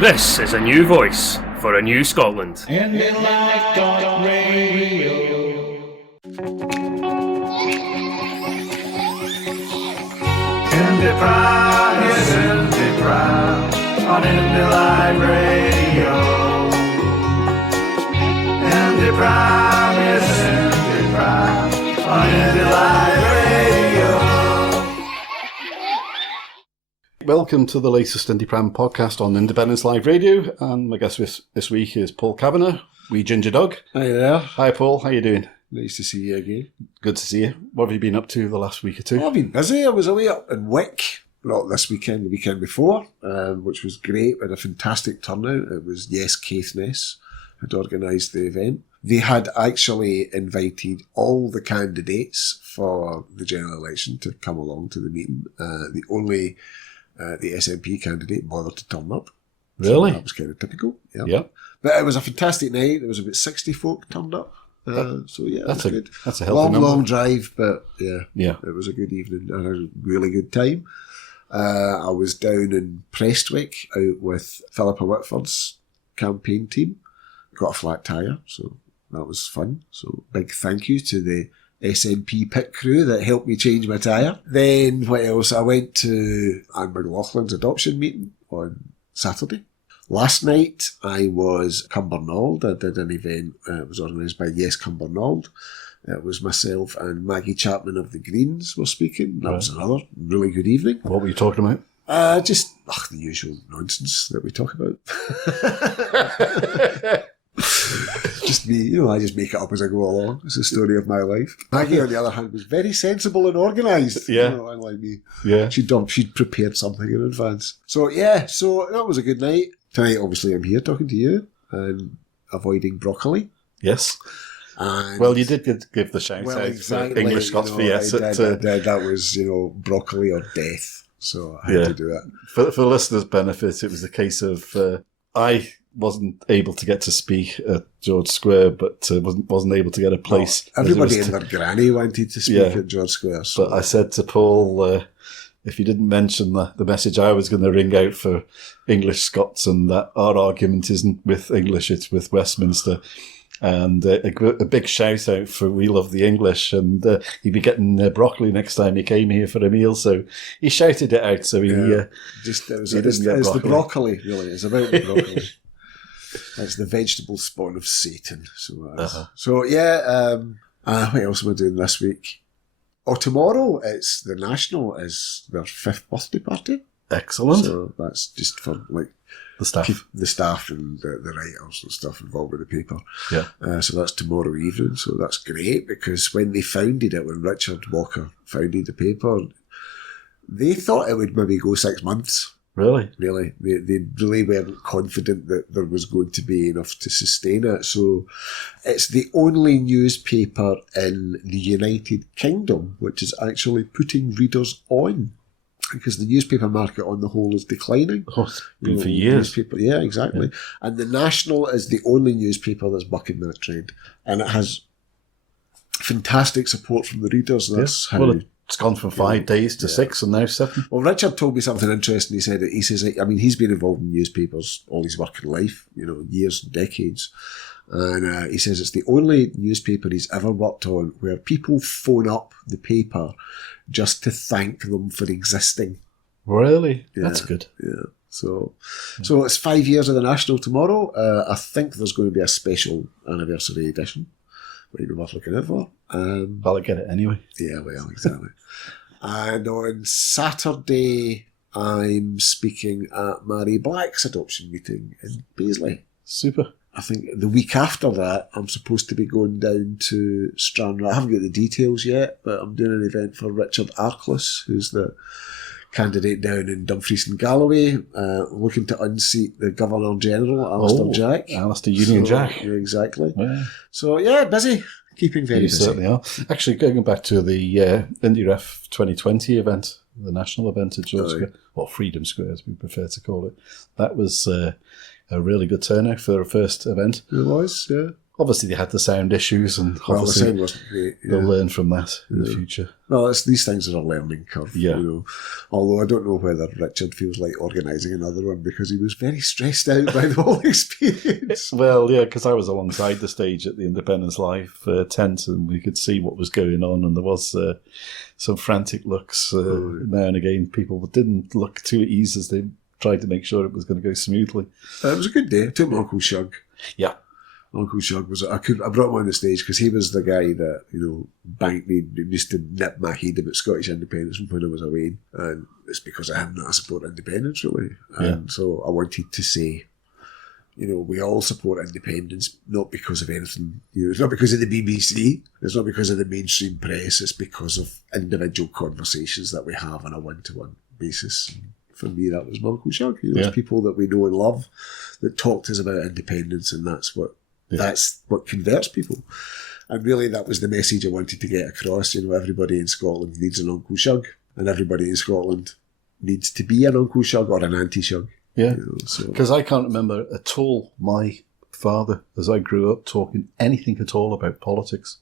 This is a new voice for a new Scotland. IndyLife.radio. IndyPram is IndyPram on IndyLife Radio. IndyPram is IndyPram on IndyLife Radio. Welcome to the latest IndyPram podcast on Independence Live Radio, and my guest this week is Paul Kavanagh, wee ginger dog. Hi there. Hi Paul, how you doing? Nice to see you again. Good to see you. What have you been up to the last week or two? Well, I've been busy. I was away up in Wick, not this weekend, the weekend before, which was great. We had a fantastic turnout. It was Yes Caithness had organised the event. They had actually invited all the candidates for the general election to come along to the meeting. The SNP candidate bothered to turn up. Really? So that was kind of typical. Yeah. But it was a fantastic night. There was about 60 folk turned up. That's good. That's a healthy number. Long drive, but yeah, it was a good evening and a really good time. I was down in Prestwick out with Philippa Whitford's campaign team. Got a flat tyre, so that was fun. So big thank you to the SNP pit crew that helped me change my tyre. Then what else? I went to Anne McLaughlin's adoption meeting on Saturday. Last night I was Cumbernauld. I did an event. It was organised by Yes Cumbernauld. It was myself and Maggie Chapman of the Greens were speaking. That was another really good evening. What were you talking about? Just the usual nonsense that we talk about. Just me, I just make it up as I go along. It's the story of my life. Maggie, on the other hand, was very sensible and organised. Yeah. Unlike me. Yeah. She'd prepared something in advance. So that was a good night. Tonight, obviously, I'm here talking to you and avoiding broccoli. Yes. And well, you did give the shout out exactly, for English Scots VS. I did. That was, broccoli or death. So I had to do it. For listeners' benefit, it was a case of I wasn't able to get to speak at George Square, but wasn't able to get a place. Everybody and their granny wanted to speak at George Square. So. But I said to Paul, if you didn't mention the message I was going to ring out for English Scots, and that our argument isn't with English, it's with Westminster. And a big shout out for We Love the English, and he'd be getting broccoli next time he came here for a meal. So he shouted it out. So it's the broccoli, really. It's about the broccoli. It's the vegetable spawn of Satan. So, what else am I doing this week? Oh, tomorrow it's the National is their 5th birthday party. Excellent. So that's just for the staff and the writers and stuff involved with the paper. Yeah. So that's tomorrow evening. So that's great because when Richard Walker founded the paper, they thought it would maybe go 6 months. Really? Really. They really weren't confident that there was going to be enough to sustain it. So it's the only newspaper in the United Kingdom which is actually putting readers on, because the newspaper market on the whole is declining. Oh, it's been for years. Yeah, exactly. Yeah. And the National is the only newspaper that's bucking that trend. And it has fantastic support from the readers. That's how... Well, it's gone from 5 days to 6 and now 7. Well, Richard told me something interesting. He says, he's been involved in newspapers all his working life, years and decades. And he says it's the only newspaper he's ever worked on where people phone up the paper just to thank them for existing. Really? Yeah, that's good. Yeah. So it's 5 years of the National tomorrow. I think there's going to be a special anniversary edition. Might be worth looking out for. I'll get it anyway. Yeah, well, exactly. And on Saturday, I'm speaking at Mary Black's adoption meeting in Paisley. Super. I think the week after that, I'm supposed to be going down to Stranraer. I haven't got the details yet, but I'm doing an event for Richard Arkless, who's the candidate down in Dumfries and Galloway, looking to unseat the Governor-General, Alistair Jack. Alistair Union Jack. Yeah, exactly. Yeah. So, busy. Keeping very busy. You certainly are. Actually, going back to the IndyRef 2020 event, the national event at George Square, or Freedom Square as we prefer to call it, that was a really good turnout for a first event. It was, yeah. Obviously, they had the sound issues, and Well, the obviously sound wasn't great. they'll learn from that in the future. Well, these things are a learning curve, Yeah. you know. Although I don't know whether Richard feels like organising another one because he was very stressed out by the whole experience. Well, yeah, because I was alongside the stage at the Independence Live tent, and we could see what was going on, and there was some frantic looks now and again. People didn't look too at ease as they tried to make sure it was going to go smoothly. It was a good day. I took my Uncle Shug. Yeah. Uncle Shug was. I brought him on the stage because he was the guy that, you know, banked me, used to nip my head about Scottish independence from when I was away, and it's because of him that I support independence, really. And so I wanted to say, you know, we all support independence, not because of anything. You know, it's not because of the BBC. It's not because of the mainstream press. It's because of individual conversations that we have on a one-to-one basis. And for me, that was my Uncle Shug. You know, it's people that we know and love that talk to us about independence, and that's what converts people. And really, that was the message I wanted to get across. You know, everybody in Scotland needs an Uncle Shug, and everybody in Scotland needs to be an Uncle Shug or an Auntie Shug. Yeah, you know, because I can't remember at all my father, as I grew up, talking anything at all about politics.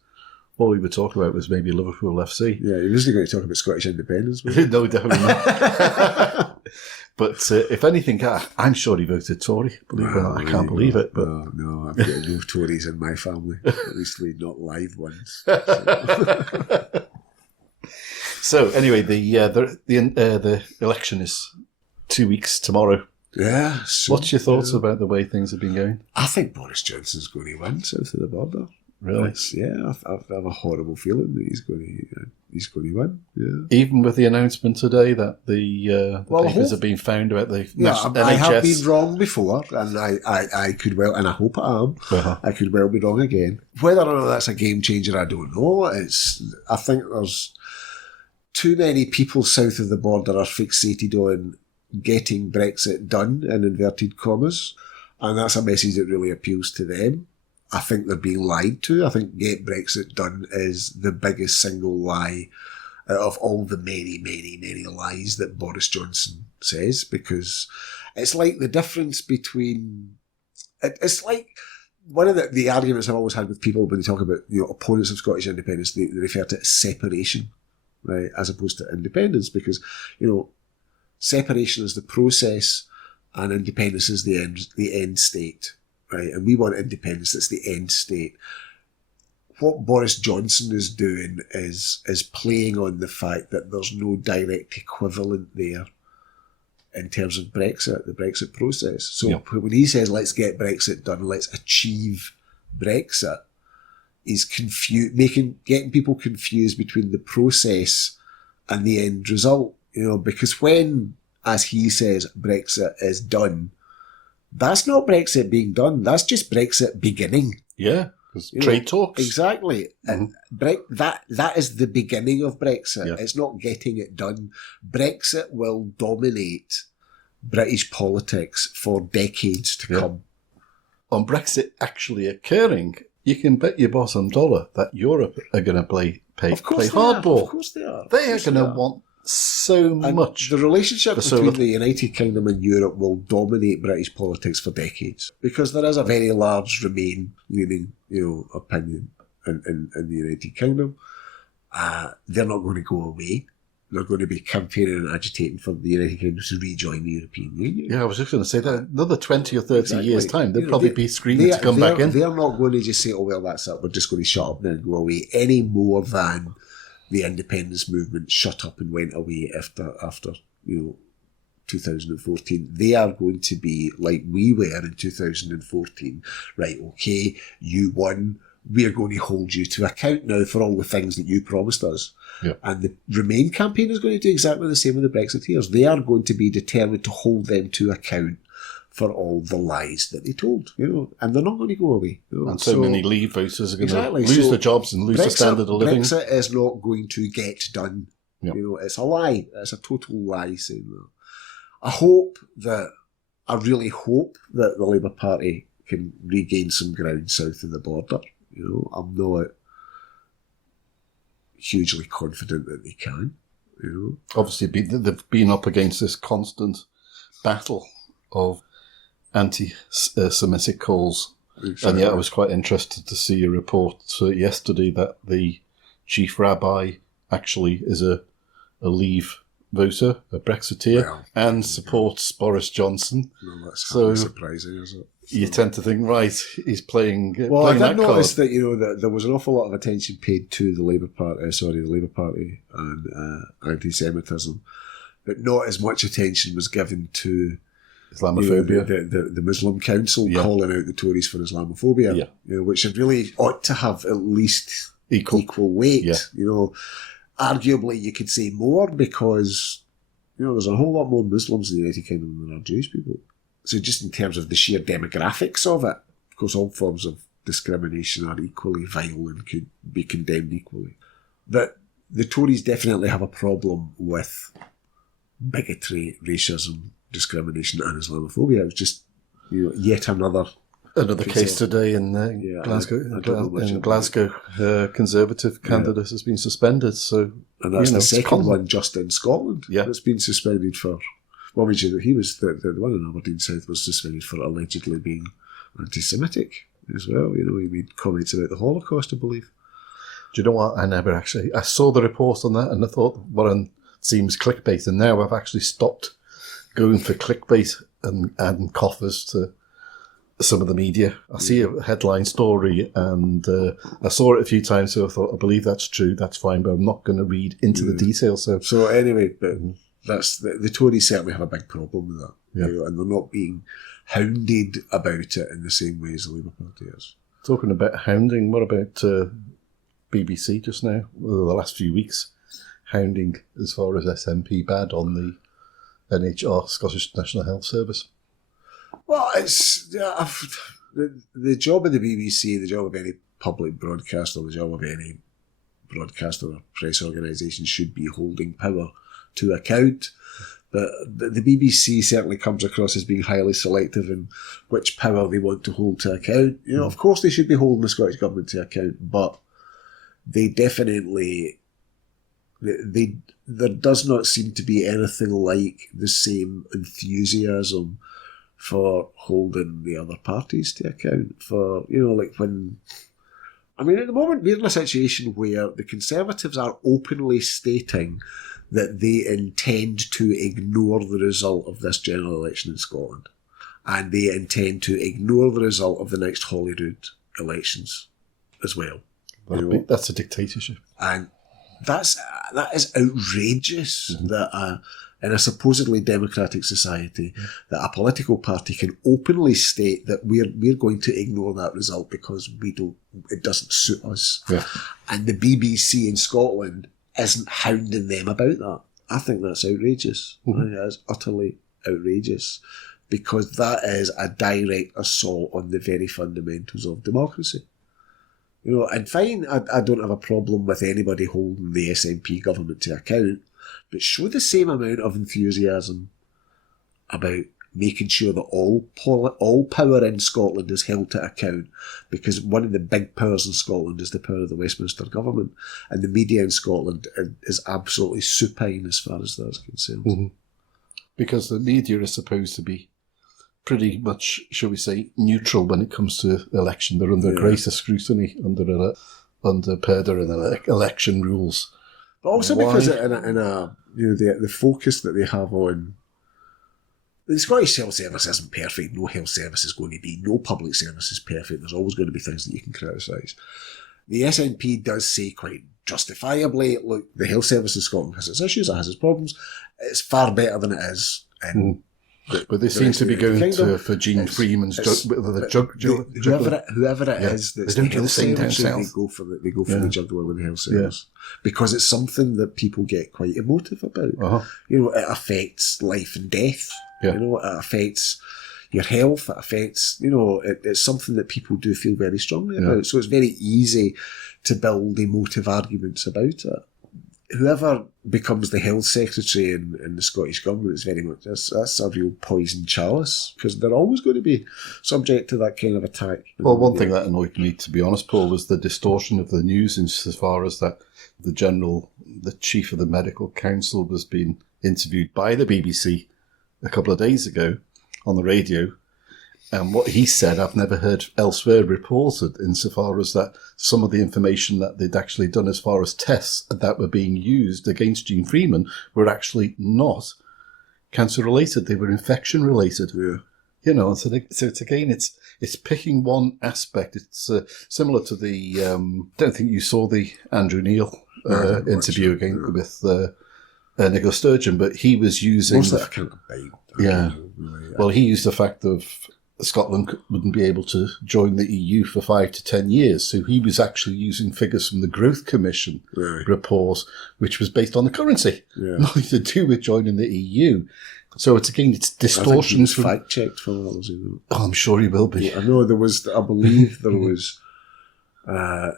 All we would talk about was maybe Liverpool FC. Yeah, he wasn't going to talk about Scottish independence. No, definitely not. But if anything, I'm sure he voted Tory. Believe it or not, I can't believe it. But No, I've got no Tories in my family. At least not live ones. So anyway, the election is 2 weeks tomorrow. Yeah. So, What's your thoughts about the way things have been going? I think Boris Johnson's going to win south of the border. Really? I have a horrible feeling that he's going to win. Yeah. Even with the announcement today that the papers have been found about the NHS. I have been wrong before, and I could well, and I hope I am. I could well be wrong again. Whether or not that's a game changer, I don't know. I think there's too many people south of the border are fixated on getting Brexit done, in inverted commas, and that's a message that really appeals to them. I think they're being lied to. I think get Brexit done is the biggest single lie out of all the many, many, many lies that Boris Johnson says, because it's like the difference between... It's like one of the arguments I've always had with people when they talk about, you know, opponents of Scottish independence, they refer to it as separation, right, as opposed to independence, because, you know, separation is the process and independence is the end state. Right, and we want independence. That's the end state. What Boris Johnson is doing is playing on the fact that there's no direct equivalent there in terms of Brexit, the Brexit process. So when he says, let's get Brexit done, let's achieve Brexit, he's getting people confused between the process and the end result. You know, because when, as he says, Brexit is done, that's not Brexit being done. That's just Brexit beginning. Yeah, because trade talks. Exactly. Mm-hmm. And that is the beginning of Brexit. Yeah. It's not getting it done. Brexit will dominate British politics for decades to come. On Brexit actually occurring, you can bet your bottom dollar that Europe are going to play hardball. Of course they are. They are going to want so much. The relationship between the United Kingdom and Europe will dominate British politics for decades, because there is a very large Remain-leaning, you know, opinion in the United Kingdom. They're not going to go away. They're going to be campaigning and agitating for the United Kingdom to rejoin the European Union. Yeah, I was just going to say that another 20 or 30 years' time, they'll probably be screaming to come back in. They're not going to just say, oh, well, that's it, we're just going to shut up and go away, any more than the independence movement shut up and went away after 2014. They are going to be like we were in 2014. Right, okay, you won. We're going to hold you to account now for all the things that you promised us. Yeah. And the Remain campaign is going to do exactly the same with the Brexiteers. They are going to be determined to hold them to account for all the lies that they told, you know, and they're not going to go away. You know? And so many Leave voters are going to lose their jobs and lose the standard of living. Brexit is not going to get done. Yep. You know, it's a lie. It's a total lie saying that. I really hope that the Labour Party can regain some ground south of the border. You know, I'm not hugely confident that they can. You know, obviously they've been up against this constant battle of anti-Semitic calls And yet I was quite interested to see a report yesterday that the chief rabbi actually is a Leave voter, a Brexiteer, Well, and supports Boris Johnson. No, that's So- hardly surprising, is it? You tend to think, right, he's playing, Well, I playing did that notice card. that that there was an awful lot of attention paid to the Labour Party and anti-Semitism, but not as much attention was given to Islamophobia. the Muslim Council Yeah. calling out the Tories for Islamophobia, Yeah. which should really ought to have at least Equal. weight. Yeah. Arguably you could say more because there's a whole lot more Muslims in the United Kingdom than there are Jewish people. So just in terms of the sheer demographics of it, of course, all forms of discrimination are equally vile and could be condemned equally. But the Tories definitely have a problem with bigotry, racism, discrimination and Islamophobia. It was just yet another Case today in Glasgow. Conservative candidate has been suspended. So, and that's the it's second common. one just in Scotland Yeah. that's been suspended for. Well, he was the one in Aberdeen South was suspended for allegedly being anti-Semitic as well. He made comments about the Holocaust, I believe. Do you know what? I saw the report on that and I thought, it seems clickbait. And now I've actually stopped going for clickbait and adding coffers to some of the media. I see a headline story and I saw it a few times, so I thought, I believe that's true, that's fine, but I'm not going to read into the details. So anyway, but that's the Tories certainly have a big problem with that. Yeah. And they're not being hounded about it in the same way as the Labour Party is. Talking about hounding, what about BBC just now, the last few weeks? Hounding as far as SNP bad on the NHR, Scottish National Health Service. Well, it's the job of the BBC, the job of any public broadcaster, the job of any broadcaster or press organisation should be holding power to account. But the BBC certainly comes across as being highly selective in which power they want to hold to account. Of course they should be holding the Scottish Government to account, but they definitely... There does not seem to be anything like the same enthusiasm for holding the other parties to account. For, like when... I mean, at the moment, we're in a situation where the Conservatives are openly stating that they intend to ignore the result of this general election in Scotland. And they intend to ignore the result of the next Holyrood elections as well. That's a dictatorship. And that is outrageous that in a supposedly democratic society that a political party can openly state that we're going to ignore that result because it doesn't suit us. Yeah. And the BBC in Scotland isn't hounding them about that. I think that's outrageous. I think that is utterly outrageous because that is a direct assault on the very fundamentals of democracy. And fine, I don't have a problem with anybody holding the SNP government to account, but show the same amount of enthusiasm about making sure that all power in Scotland is held to account, because one of the big powers in Scotland is the power of the Westminster government, and the media in Scotland is absolutely supine as far as that's concerned. Because the media is supposed to be pretty much, shall we say, neutral when it comes to election. They're under greater scrutiny under PERDA and election rules. But also because the focus that they have on the Scottish health service isn't perfect. No health service is going to be. No public service is perfect. There's always going to be things that you can criticise. The SNP does say quite justifiably, look, the health service in Scotland has its issues, it has its problems. It's far better than it is in But they seem to be going for Gene Freeman's whoever it is that's they don't the do the health same down service, south. they go for the juggler with the health service because it's something that people get quite emotive about. It affects life and death. It affects your health. It affects it's something that people do feel very strongly about. So it's very easy to build emotive arguments about it. Whoever becomes the health secretary in the Scottish government is very much that's a real poison chalice, because they're always going to be subject to that kind of attack. Well, one thing that annoyed me, to be honest, Paul, was the distortion of the news insofar as that the chief of the medical council was being interviewed by the BBC a couple of days ago on the radio, And what he said, I've never heard elsewhere reported, insofar as that some of the information that they'd actually done as far as tests that were being used against Gene Freeman were actually not cancer-related. They were infection-related. Yeah. You know, so it's again, it's picking one aspect. It's similar to the, don't think you saw the Andrew Neil interview again with Nicola Sturgeon, but he was using... Most of that kind of bait. Well, he used the fact of Scotland wouldn't be able to join the EU for 5 to 10 years. So he was actually using figures from the Growth Commission report, which was based on the currency. Yeah. Nothing to do with joining the EU. So it's distortions. Fact checked for all those. Oh, I'm sure he will be. Yeah, I know I believe there was, one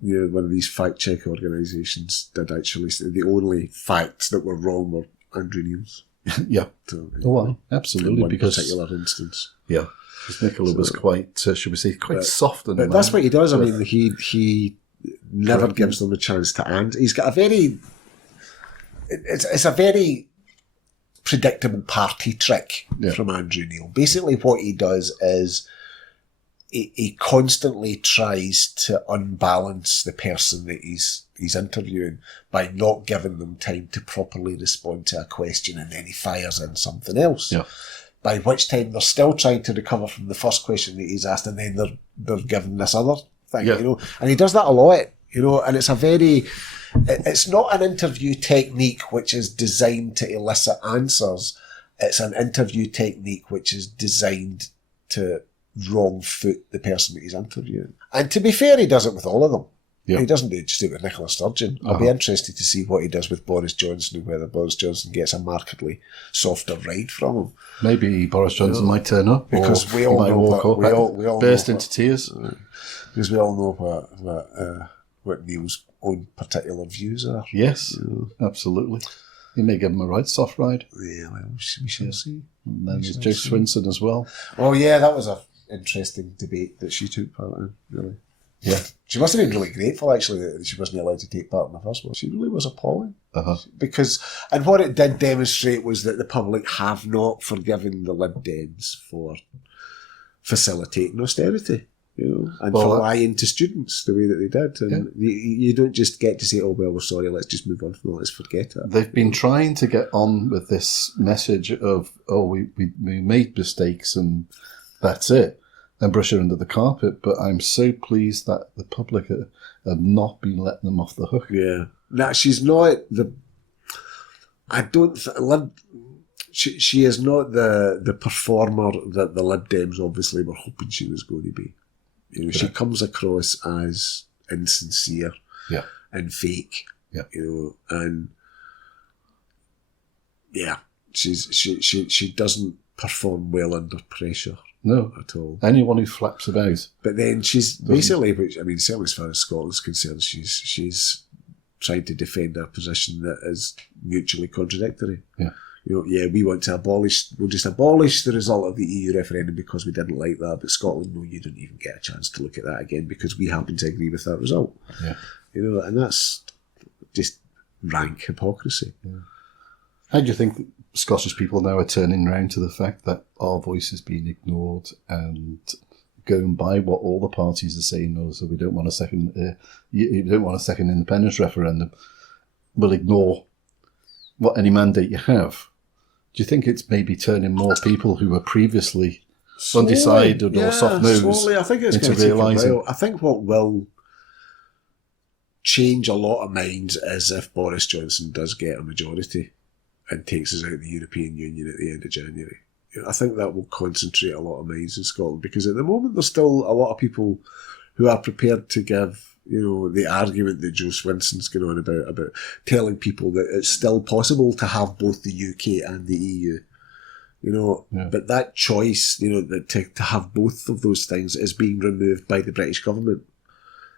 of these fact check organisations did actually say the only facts that were wrong were Andrew Neil's. Yeah. So, well, absolutely. In one because particular instance. Yeah. Because Nicola was quite, should we say, quite soft. But that's what he does. I mean, he never gives them a chance to answer. He's got a very... It's a very predictable party trick from Andrew Neil. Basically what he does is he constantly tries to unbalance the person that he's interviewing by not giving them time to properly respond to a question, and then he fires in something else. Yeah. By which time they're still trying to recover from the first question that he's asked, and then they're given this other thing, you know. And he does that a lot, you know, and it's not an interview technique which is designed to elicit answers. It's an interview technique which is designed to wrong foot the person that he's interviewing. And to be fair, he does it with all of them. Yeah. He doesn't just do it with Nicola Sturgeon. I'll be interested to see what he does with Boris Johnson and whether Boris Johnson gets a markedly softer ride from him. Maybe Boris Johnson might turn up, because we all know we all burst into tears. Because we all know what Neil's own particular views are. Yes, absolutely. He may give him a soft ride. Yeah, well, we shall see. And then there's Joe Swinson as well. Oh yeah, that was an interesting debate that she took part in, really. Yeah. She must have been really grateful, actually, that she wasn't allowed to take part in the first one. She really was appalling. And what it did demonstrate was that the public have not forgiven the Lib Dems for facilitating austerity, you know, and for lying to students the way that they did. And you don't just get to say, oh, well, we're sorry, let's just move on from that, let's forget it. They've been trying to get on with this message of, oh, we made mistakes and that's it, and brush it under the carpet, but I'm so pleased that the public have not been letting them off the hook. Yeah. Now, she's not she is not the performer that the Lib Dems obviously were hoping she was going to be. You know, she comes across as insincere and fake. Yeah. You know, and she doesn't perform well under pressure. No, at all. Anyone who flaps about. But then she's basically, I mean, certainly as far as Scotland's concerned, she's trying to defend her position that is mutually contradictory. Yeah. You know, we'll just abolish the result of the EU referendum because we didn't like that, but Scotland, no, you didn't even get a chance to look at that again because we happen to agree with that result. Yeah. You know, and that's just rank hypocrisy. Yeah. How do you think Scottish people now are turning round to the fact that our voice is being ignored and going by what all the parties are saying? No, so we don't want a second. You don't want a second independence referendum. We'll ignore any mandate you have. Do you think it's maybe turning more people who were previously undecided or soft-nosed I think it's into realising? I think what will change a lot of minds is if Boris Johnson does get a majority and takes us out of the European Union at the end of January. You know, I think that will concentrate a lot of minds in Scotland, because at the moment there's still a lot of people who are prepared to give, you know, the argument that Joe Swinson's going on about telling people that it's still possible to have both the UK and the EU. You know, but that choice, you know, that to have both of those things is being removed by the British government.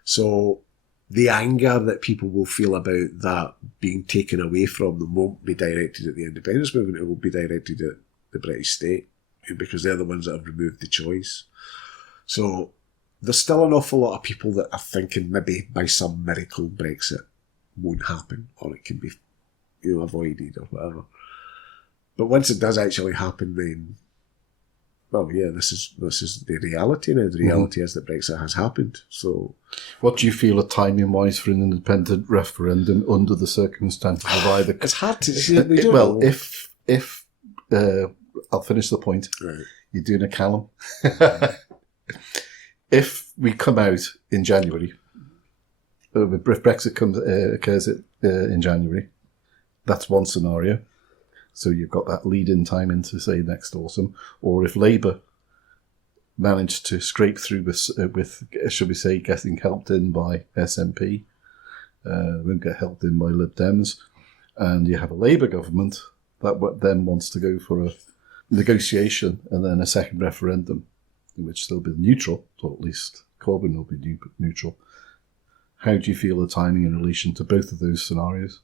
So the anger that people will feel about that being taken away from them won't be directed at the independence movement, it will be directed at the British state, because they're the ones that have removed the choice. So there's still an awful lot of people that are thinking maybe by some miracle Brexit won't happen, or it can be, you know, avoided or whatever. But once it does actually happen, then well, yeah, this is the reality now. The reality is that Brexit has happened. So, What do you feel are timing-wise for an independent referendum under the circumstances of either? it's hard to say. We don't Well, know. if I'll finish the point. Right. You're doing a Callum. If we come out in January, if Brexit occurs in January, that's one scenario. So you've got that lead-in time into, say, next autumn. Or if Labour managed to scrape through with should we say, getting helped in by SNP, won't get helped in by Lib Dems, and you have a Labour government that then wants to go for a negotiation and then a second referendum, in which they'll be neutral, or at least Corbyn will be neutral. How do you feel the timing in relation to both of those scenarios?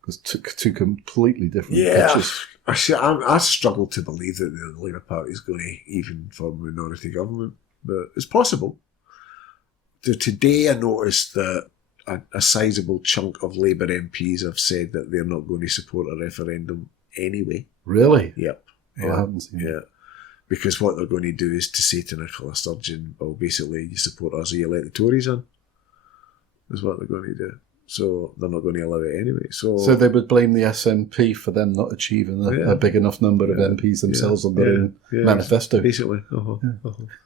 Because two completely different pitches. I struggle to believe that the Labour Party is going to even form a minority government, but it's possible. Today I noticed that a sizable chunk of Labour MPs have said that they're not going to support a referendum anyway. Really? Yep. Oh, I haven't seen Yeah. Because what they're going to do is to say to Nicola Sturgeon, well, basically, you support us or you let the Tories in, is what they're going to do. So they're not going to allow it anyway. So they would blame the SNP for them not achieving a big enough number of MPs themselves on their own manifesto. Basically.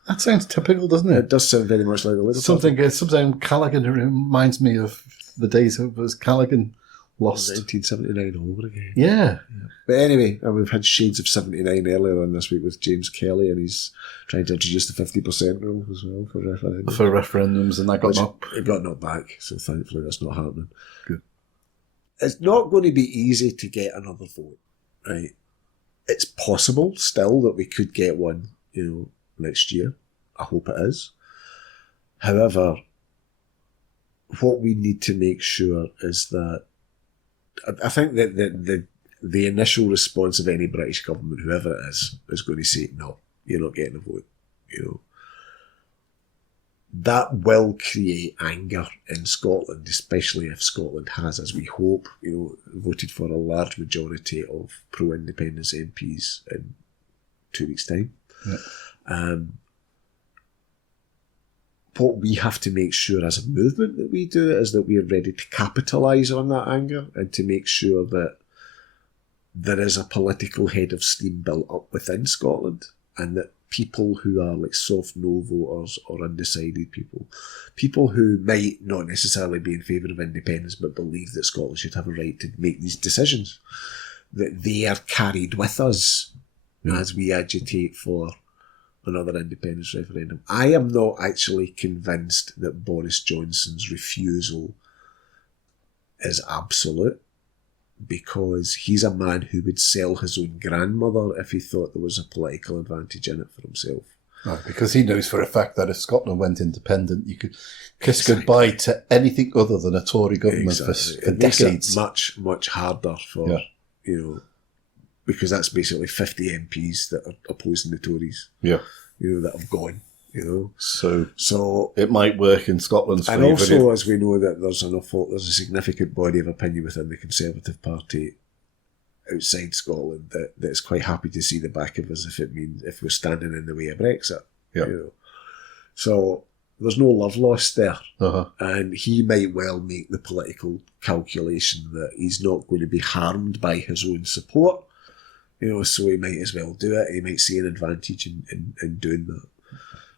That sounds typical, doesn't it? It does sound very much like the Labour Party. Sometimes Callaghan reminds me of the days of as Callaghan lost. 1979 all over again. Yeah. But anyway, we've had shades of 79 earlier on this week with James Kelly, and he's trying to introduce the 50% rule as well for referendums. For referendums, and that got knocked. It got knocked back, so thankfully that's not happening. Good. It's not going to be easy to get another vote, right? It's possible still that we could get one, next year. I hope it is. However, what we need to make sure is that I think that the initial response of any British government, whoever it is going to say, no, you're not getting a vote. That will create anger in Scotland, especially if Scotland has, as we hope, voted for a large majority of pro-independence MPs in 2 weeks' time. Yeah. What we have to make sure as a movement that we do is that we are ready to capitalise on that anger and to make sure that there is a political head of steam built up within Scotland, and that people who are like soft no voters or undecided people who might not necessarily be in favour of independence but believe that Scotland should have a right to make these decisions, that they are carried with us as we agitate for another independence referendum. I am not actually convinced that Boris Johnson's refusal is absolute, because he's a man who would sell his own grandmother if he thought there was a political advantage in it for himself. Right, because he knows for a fact that if Scotland went independent, you could kiss goodbye to anything other than a Tory government for decades. Makes it much, much harder for, because that's basically 50 MPs that are opposing the Tories. Yeah. That have gone. So it might work in Scotland's favour. And also, as we know, that there's a significant body of opinion within the Conservative Party outside Scotland that is quite happy to see the back of us if we're standing in the way of Brexit. Yeah. So there's no love lost there. Uh-huh. And he might well make the political calculation that he's not going to be harmed by his own support. So he might as well do it. He might see an advantage in doing that.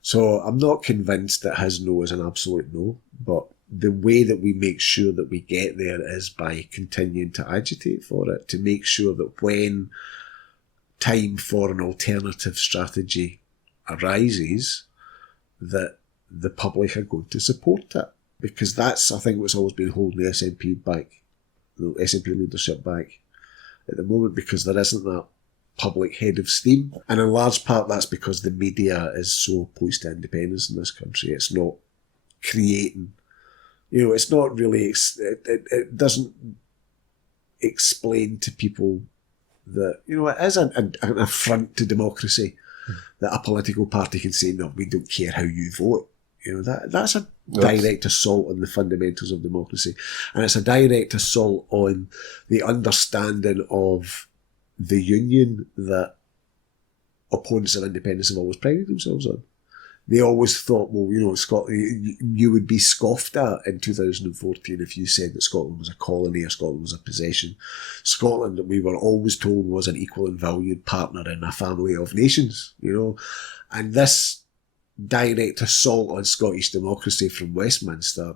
So I'm not convinced that his no is an absolute no, but the way that we make sure that we get there is by continuing to agitate for it, to make sure that when time for an alternative strategy arises, that the public are going to support it. Because that's, I think, what's always been holding the SNP back, the SNP leadership back at the moment, because there isn't that public head of steam. And in large part, that's because the media is so opposed to independence in this country. It's not creating, it's not really, it doesn't explain to people that, it is an affront to democracy that a political party can say, no, we don't care how you vote. That's a direct assault on the fundamentals of democracy. And it's a direct assault on the understanding of the union that opponents of independence have always prided themselves on. They always thought, well, you know, Scotland, you would be scoffed at in 2014 if you said that Scotland was a colony or Scotland was a possession. Scotland, we were always told, was an equal and valued partner in a family of nations, you know. And this direct assault on Scottish democracy from Westminster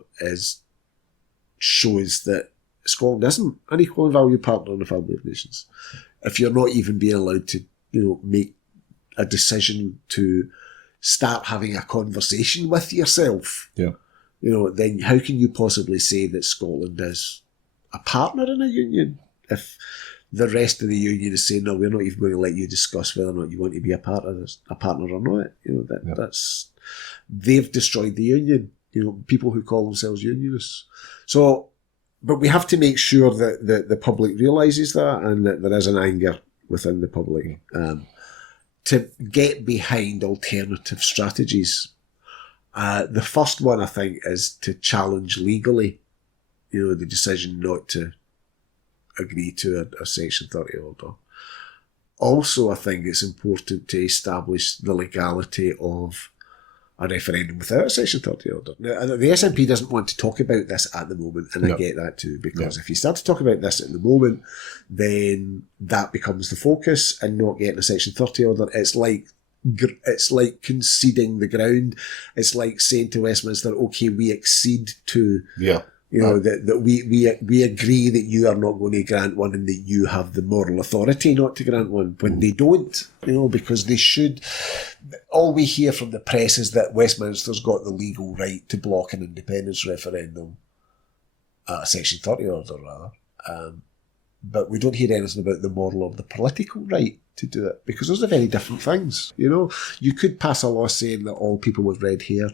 shows that Scotland isn't an equal and valued partner in a family of nations. If you're not even being allowed to, you know, make a decision to start having a conversation with yourself, you know, then how can you possibly say that Scotland is a partner in a union if the rest of the union is saying, no, we're not even going to let you discuss whether or not you want to be a part of this, a partner or not? You know, that's they've destroyed the union. You know, people who call themselves unionists. So, but we have to make sure that the public realises that, and that there is an anger within the public. To get behind alternative strategies. The first one, I think, is to challenge legally, you know, the decision not to agree to a Section 30 order. Also, I think it's important to establish the legality of a referendum without a Section 30 order. Now, the SNP doesn't want to talk about this at the moment, and I get that too, because if you start to talk about this at the moment, then that becomes the focus, and not getting a Section 30 order. It's like conceding the ground. It's like saying to Westminster, okay, we accede to... You know, that we agree that you are not going to grant one, and that you have the moral authority not to grant one, when they don't, you know, because they should. All we hear from the press is that Westminster's got the legal right to block an independence referendum, a Section 30 order rather, but we don't hear anything about the moral or the political right to do it, because those are very different things. You know, you could pass a law saying that all people with red hair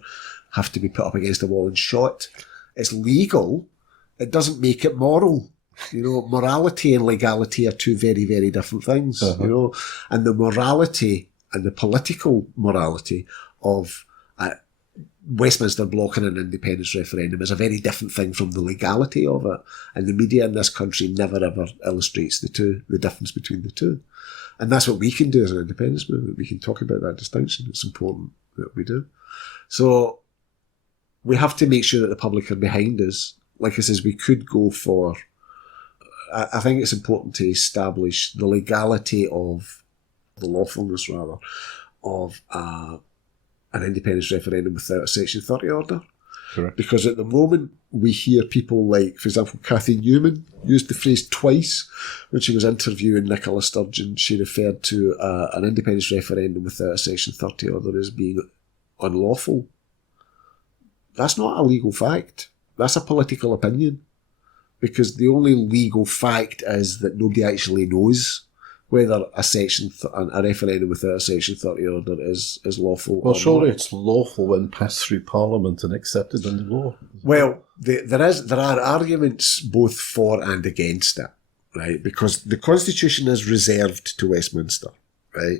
have to be put up against a wall and shot. It's legal. It doesn't make it moral. You know, morality and legality are two very, very different things, you know. And the morality and the political morality of Westminster blocking an independence referendum is a very different thing from the legality of it. And the media in this country never ever illustrates the difference between the two. And that's what we can do as an independence movement. We can talk about that distinction. It's important that we do. So we have to make sure that the public are behind us. Like I says, we could go for... I think it's important to establish the legality of, the lawfulness rather, of an independence referendum without a Section 30 order. Correct. Because at the moment we hear people like, for example, Cathy Newman used the phrase twice when she was interviewing Nicola Sturgeon. She referred to an independence referendum without a Section 30 order as being unlawful. That's not a legal fact. That's a political opinion. Because the only legal fact is that nobody actually knows whether a referendum without a Section 30 order is lawful. Well, surely it's lawful when passed through Parliament and accepted into law. Well, there are arguments both for and against it, right? Because the Constitution is reserved to Westminster, right?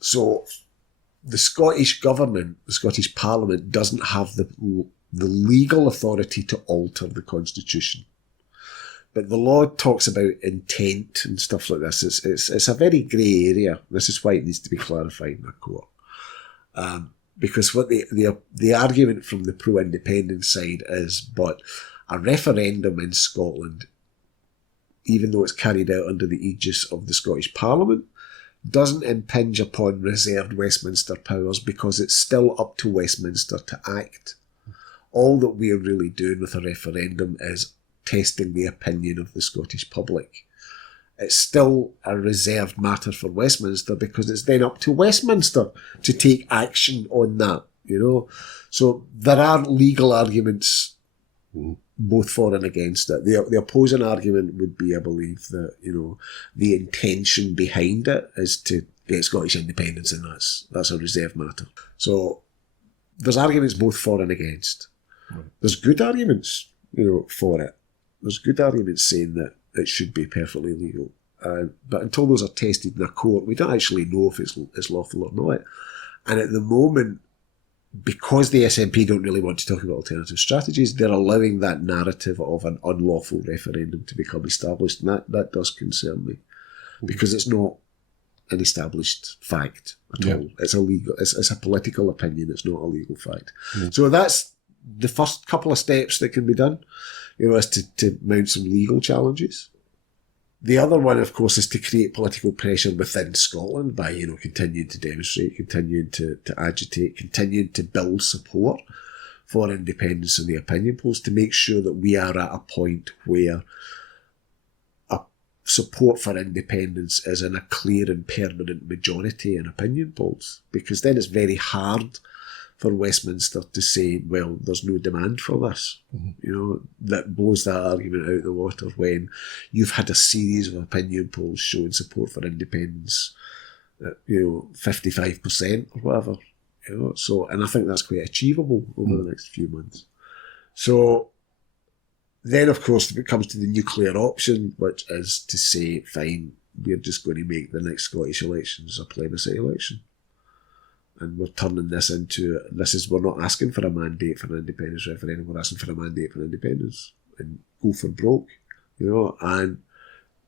So the Scottish government, the Scottish Parliament, doesn't have the legal authority to alter the Constitution. But the law talks about intent and stuff like this. It's a very grey area. This is why it needs to be clarified in the court. Because what the argument from the pro-independence side is, but a referendum in Scotland, even though it's carried out under the aegis of the Scottish Parliament, doesn't impinge upon reserved Westminster powers, because it's still up to Westminster to act. All that we're really doing with a referendum is testing the opinion of the Scottish public. It's still a reserved matter for Westminster, because it's then up to Westminster to take action on that, you know. So there are legal arguments both for and against it. The opposing argument would be, I believe, that, you know, the intention behind it is to get Scottish independence, and that's a reserved matter. So there's arguments both for and against. There's good arguments, you know, for it. There's good arguments saying that it should be perfectly legal. But until those are tested in a court, we don't actually know if it's lawful or not. And at the moment, because the SNP don't really want to talk about alternative strategies, they're allowing that narrative of an unlawful referendum to become established. And that does concern me. Because it's not an established fact at all. It's a legal, it's a political opinion. It's not a legal fact. So that's the first couple of steps that can be done, is to mount some legal challenges. The other one, of course, is to create political pressure within Scotland by, continuing to demonstrate, continuing to agitate, continuing to build support for independence in the opinion polls, to make sure that we are at a point where support for independence is in a clear and permanent majority in opinion polls, because then it's very hard for Westminster to say, well, there's no demand for this. That blows that argument out the water when you've had a series of opinion polls showing support for independence at, 55% or whatever. So, and I think that's quite achievable over the next few months. So then, of course, if it comes to the nuclear option, which is to say, fine, we're just going to make the next Scottish elections a plebiscite election. And we're turning this into, we're not asking for a mandate for an independence referendum, we're asking for a mandate for independence and go for broke, and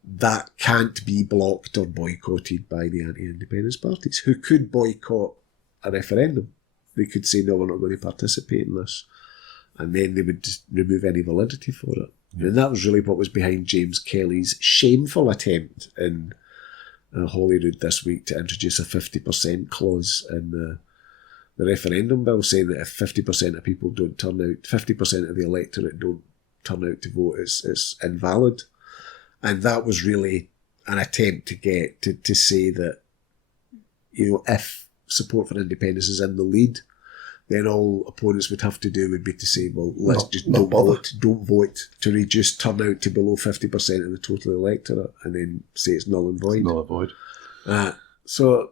that can't be blocked or boycotted by the anti-independence parties, who could boycott a referendum. They could say, no, we're not going to participate in this. And then they would just remove any validity for it. And that was really what was behind James Kelly's shameful attempt in Holyrood this week to introduce a 50% clause in the referendum bill, saying that if 50% of people don't turn out, 50% of the electorate don't turn out to vote, it's invalid. And that was really an attempt to get to say that, if support for independence is in the lead, then all opponents would have to do would be to say, well, let's don't vote to reduce turnout to below 50% of the total electorate, and then say it's null and void. Null and void. So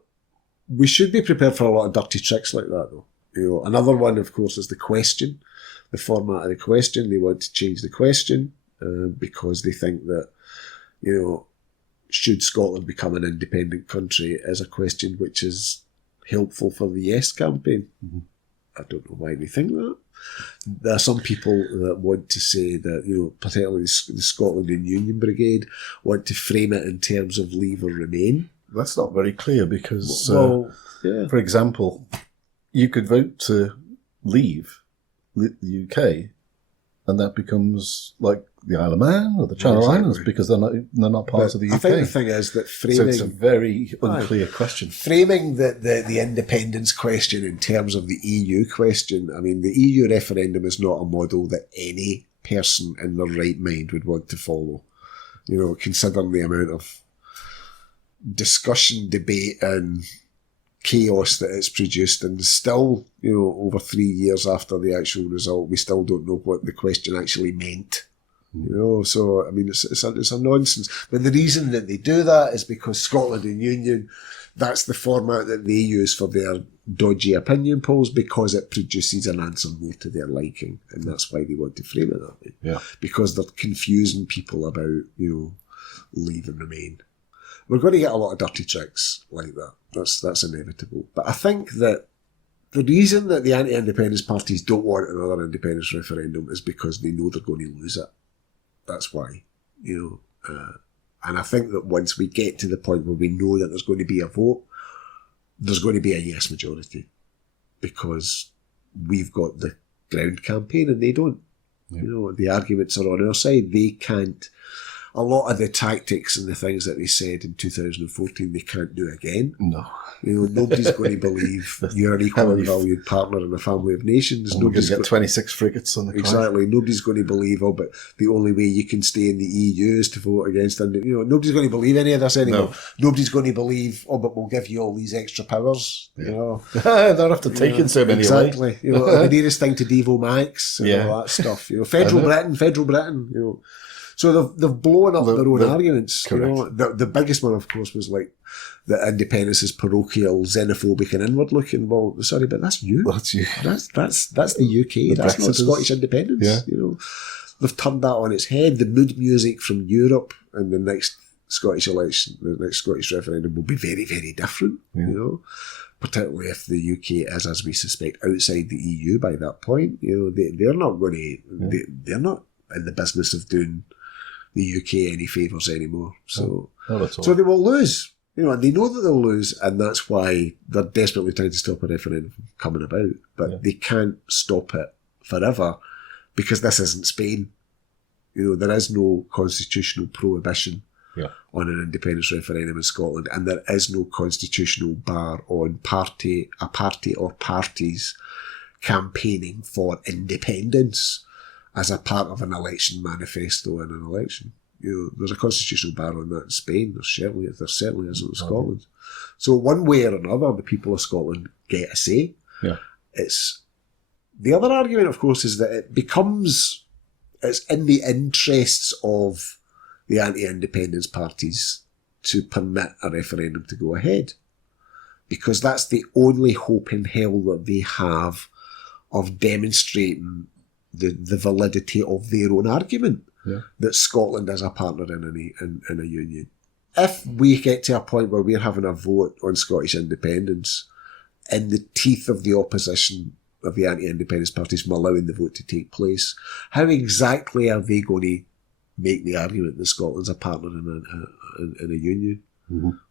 we should be prepared for a lot of dirty tricks like that, though. Another one, of course, is the question, the format of the question. They want to change the question because they think that, should Scotland become an independent country, is a question which is helpful for the Yes campaign. I don't know why they think that. There are some people that want to say that, particularly the Scotland in Union Brigade, want to frame it in terms of leave or remain. That's not very clear because, for example, you could vote to leave the UK, and that becomes like the Isle of Man or the Channel Islands, because they're not part of the UK. I think the thing is that framing... So it's a very unclear question. Framing the independence question in terms of the EU question, I mean, the EU referendum is not a model that any person in their right mind would want to follow. Considering the amount of discussion, debate and chaos that it's produced, and still, over 3 years after the actual result, we still don't know what the question actually meant. So I mean, it's a nonsense. But the reason that they do that is because Scotland in Union, that's the format that they use for their dodgy opinion polls, because it produces an answer more to their liking, and that's why they want to frame it that way. Yeah, because they're confusing people about leave and remain. We're going to get a lot of dirty tricks like that. That's inevitable. But I think that the reason that the anti-independence parties don't want another independence referendum is because they know they're going to lose it. That's why, and I think that once we get to the point where we know that there's going to be a vote, there's going to be a yes majority, because we've got the ground campaign and they don't. Yeah. The arguments are on our side. They can't. A lot of the tactics and the things that they said in 2014, they can't do again. No. Nobody's going to believe you're an equal and valued partner in a family of nations. Nobody's got 26 frigates on the car. Exactly. Nobody's going to believe, but the only way you can stay in the EU is to vote against them. Nobody's going to believe any of this anymore. No. Nobody's going to believe, but we'll give you all these extra powers. Yeah. They're after taking so many exactly. away. The nearest thing to Devo Max and all that stuff. Federal Britain. So they've blown up their own arguments. The biggest one, of course, was like that independence is parochial, xenophobic, and inward-looking. Well, sorry, but that's you. That's you. That's the UK. That's not Scottish independence. Yeah. They've turned that on its head. The mood music from Europe and the next Scottish election, the next Scottish referendum, will be very, very different. Yeah. Particularly if the UK is, as we suspect, outside the EU by that point. They're not going to. They're not in the business of doing the UK any favours anymore. So they will lose. And they know that they'll lose, and that's why they're desperately trying to stop a referendum from coming about. But they can't stop it forever because this isn't Spain. There is no constitutional prohibition on an independence referendum in Scotland, and there is no constitutional bar on a party or parties campaigning for independence as a part of an election manifesto in an election. There's a constitutional bar on that in Spain. There certainly isn't in Scotland. So one way or another, the people of Scotland get a say. Yeah. It's the other argument, of course, is that it's in the interests of the anti-independence parties to permit a referendum to go ahead, because that's the only hope in hell that they have of demonstrating the validity of their own argument. That Scotland is a partner in a union. If we get to a point where we're having a vote on Scottish independence in the teeth of the opposition of the anti-independence parties from allowing the vote to take place, how exactly are they going to make the argument that Scotland's a partner in a union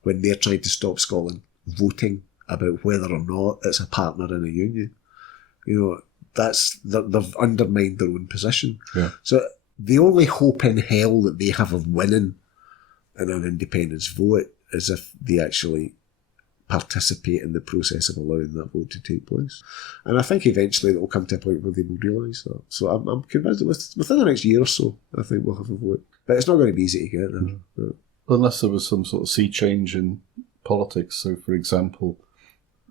when they're trying to stop Scotland voting about whether or not it's a partner in a union? They've undermined their own position. So the only hope in hell that they have of winning in an independence vote is if they actually participate in the process of allowing that vote to take place. And I think eventually it will come to a point where they will realise that. So I'm convinced that within the next year or so, I think we'll have a vote. But it's not going to be easy to get there. No. Unless there was some sort of sea change in politics. So, for example,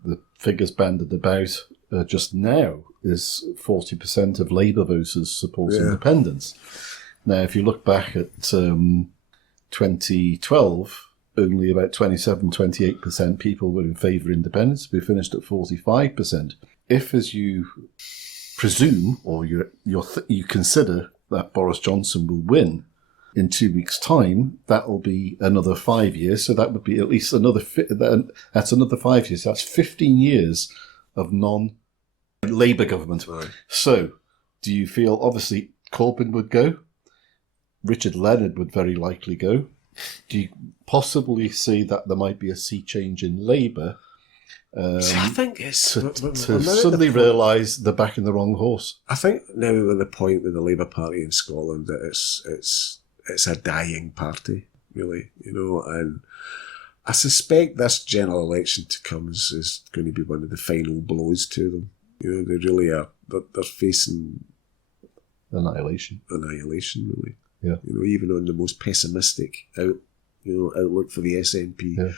the figures banded about just now is 40% of Labour voters support independence. Now, if you look back at 2012, only about 28% people were in favour of independence. We finished at 45%. If, as you presume, or you consider that Boris Johnson will win in 2 weeks' time, that will be another 5 years. So that would be at least that's another 5 years. That's 15 years of non-Labour government. Right. So, do you feel, obviously, Corbyn would go? Richard Leonard would very likely go. Do you possibly see that there might be a sea change in Labour I think it's to suddenly realise they're backing the wrong horse? I think now we're at the point with the Labour Party in Scotland that it's a dying party, really, and I suspect this general election to come is going to be one of the final blows to them. They really are. They're facing Annihilation, really. Yeah. Even on the most pessimistic outlook for the SNP,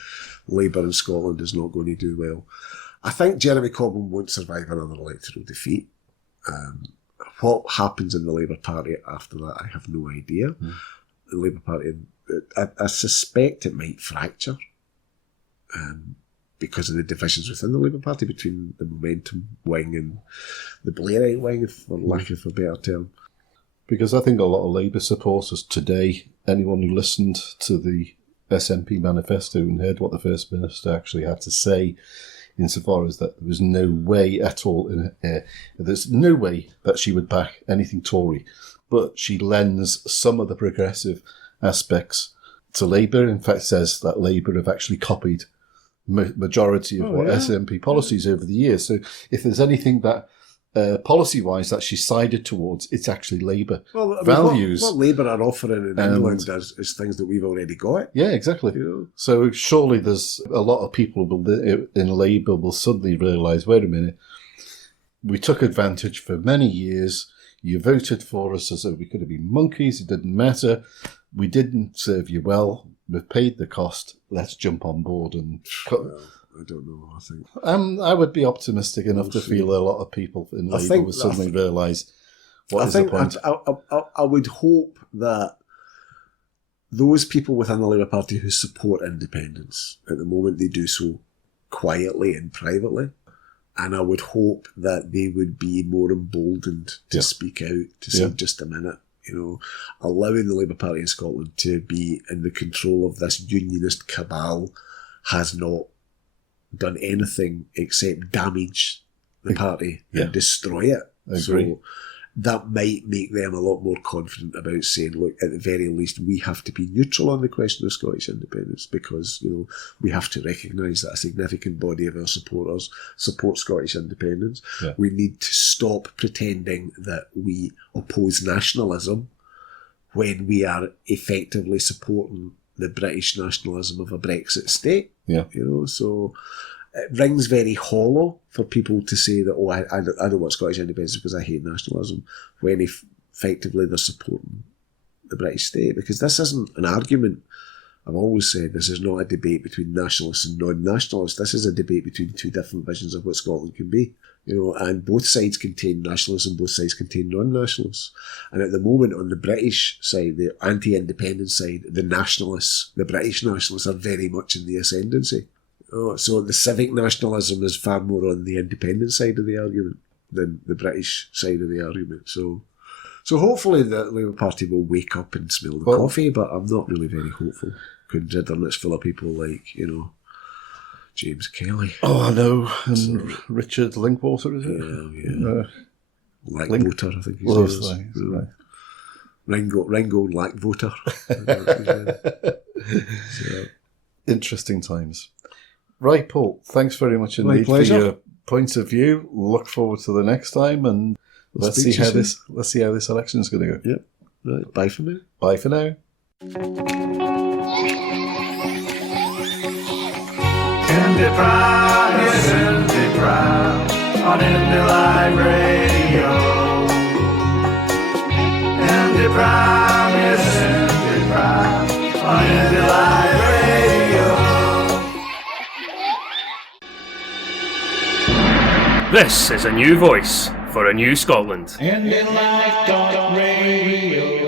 Labour in Scotland is not going to do well. I think Jeremy Corbyn won't survive another electoral defeat. What happens in the Labour Party after that, I have no idea. The Labour Party, I suspect it might fracture because of the divisions within the Labour Party between the Momentum wing and the Blairite wing, for lack of a better term. Because I think a lot of Labour supporters today, anyone who listened to the SNP manifesto and heard what the First Minister actually had to say, insofar as that there was no way at all, there's no way that she would back anything Tory, but she lends some of the progressive aspects to Labour. In fact, says that Labour have actually copied majority of SNP policies over the years. So if there's anything that policy-wise that she's sided towards, it's actually Labour values. What Labour are offering in England is things that we've already got. Yeah, exactly. So surely there's a lot of people in Labour will suddenly realise, wait a minute, we took advantage for many years. You voted for us as though we could have been monkeys. It didn't matter. We didn't serve you well. We've paid the cost. Let's jump on board and I don't know. I think I would be optimistic enough to feel a lot of people in Labour will suddenly realise what is the point. I would hope that those people within the Labour Party who support independence at the moment, they do so quietly and privately, and I would hope that they would be more emboldened to speak out, to say, just a minute, allowing the Labour Party in Scotland to be in the control of this unionist cabal has not done anything except damage the party and destroy it. I agree. So that might make them a lot more confident about saying, look, at the very least, we have to be neutral on the question of Scottish independence, because, you know, we have to recognise that a significant body of our supporters support Scottish independence. Yeah. We need to stop pretending that we oppose nationalism when we are effectively supporting the British nationalism of a Brexit state. Yeah. You know, so it rings very hollow for people to say that, oh, I don't want Scottish independence because I hate nationalism, when effectively they're supporting the British state. Because this isn't an argument. I've always said this is not a debate between nationalists and non-nationalists. This is a debate between two different visions of what Scotland can be. You know, and both sides contain nationalists and both sides contain non-nationalists. And at the moment, on the British side, the anti-independence side, the nationalists, the British nationalists, are very much in the ascendancy. So the civic nationalism is far more on the independent side of the argument than the British side of the argument. So hopefully the Labour Party will wake up and smell the coffee, but I'm not really very hopeful, considering it's full of people like, you know, James Kelly. Oh, I know. And Richard Linkwater, is it? Yeah. Lackwater, I think his name is. Right. Ringo Lackwater. So. Interesting times. Right, Paul, thanks very much indeed for your points of view. Look forward to the next time, and let's see how this election is going to go. Yep. Right. Bye for now. Bye for now. IndyPram is IndyPram on Indy Live Radio. IndyPram is IndyPram on Indy Live Radio. This is a new voice for a new Scotland. IndyLive.radio.